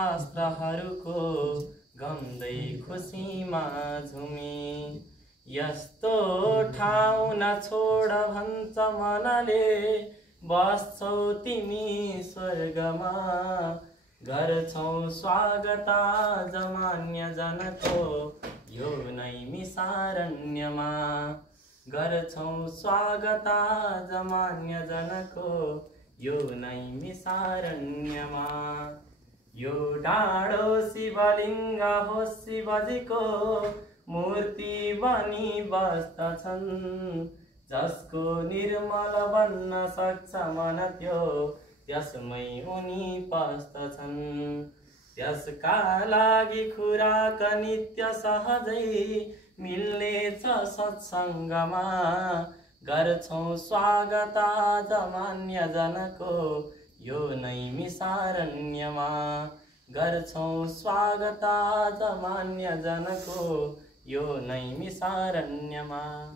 शास्त्रहरूको गम्दै खुसीमा झुमी। यस्तो ठाउँ नछोड भन्छ मनले, बस्छौ तिमी स्वर्गमा। गर्छौ स्वागत आज मान्य जनको, यो नैमिषारण्यमा। गर्छौ स्वागत आज मान्य जनको, यो नैमिषारण्यमा। यो डाँडो शिवलिङ्ग हो, शिवजीको मूर्ति बनी बस्दछन्। जसको निर्मल बन्न सक्छ मन, त्यो त्यसमै उनी पस्दछन्। त्यसका लागि खुराक नित्य सहजै मिल्नेछ सत्सङ्गमा। गर्छौ स्वागत आज मान्य जनको, यो नैमिषारण्यमा। गर्छौ स्वागत आज मान्य जनको, यो नैमिषारण्यमा।